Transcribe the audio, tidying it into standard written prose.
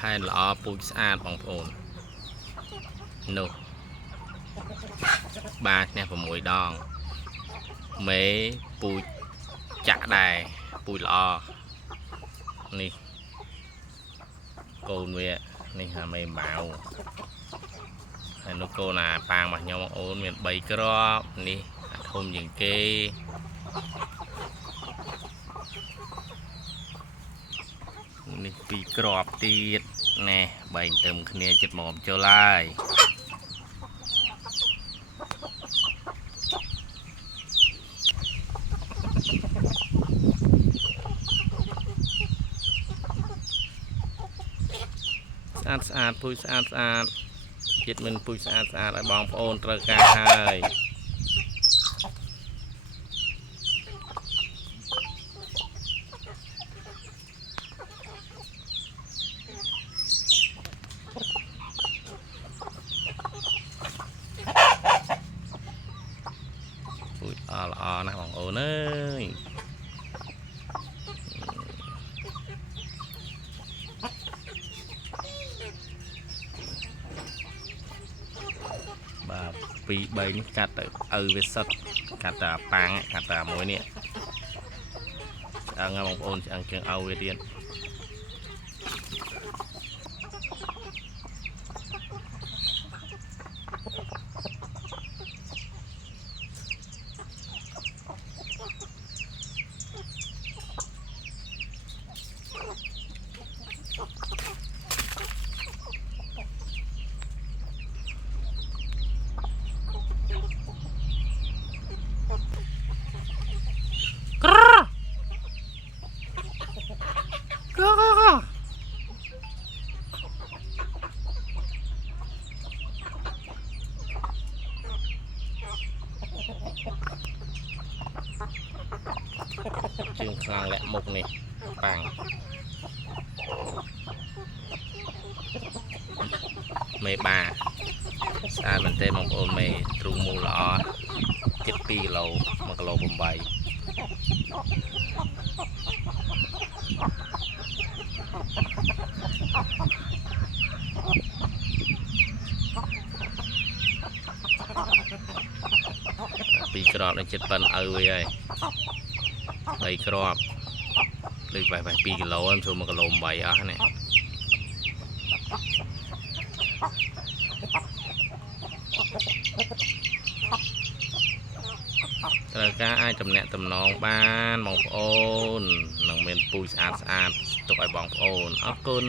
ថែល្អពូជស្អាតបងប្អូននោះបាទនេះ6ដងមេពូជចាក់ដែរពូជល្អនេះកូនវានេះហាមេម៉ៅហើយនោះកូនអាប៉ាងរបស់ខ្ញុំបងអូនមាន3គ្រាប់នេះអាធំជាងគេនេះ2គ្រាប់ទៀតណែបែងទៅគ្នាចិត្តមកចូលហើយស្អាតពូជស្អាតចិត្តមិនពូជស្អាតឲ្យបងប្អូនត្រូវការហើយពូជល្អណាស់បងប្អូនអើយបាទ2 3នេះកាត់ទៅឪវាសិតកាត់តែប៉ាងកាត់តែមួយនេះឆ្អឹងបងប្អូនឆ្អឹងជើងឪវាទៀតជើងខ្លាំងលាក់មុខនេះប៉ាំងមេបាស្អាតមែនទេបងប្អូនមេទ្រូងមូលល្អជិត2គីឡូ1គីឡូ8ពីក្របនេះចិត្តប៉ិនឪវាហើយ3គ្រាប់ដូចបែប2គីឡូហើយចូល1គីឡូ8អស់នេះត្រូវការអាចតំណាក់តំណងបានបងប្អូននឹងមានពូជស្អាតទុកឲ្យបងប្អូនអរគុណ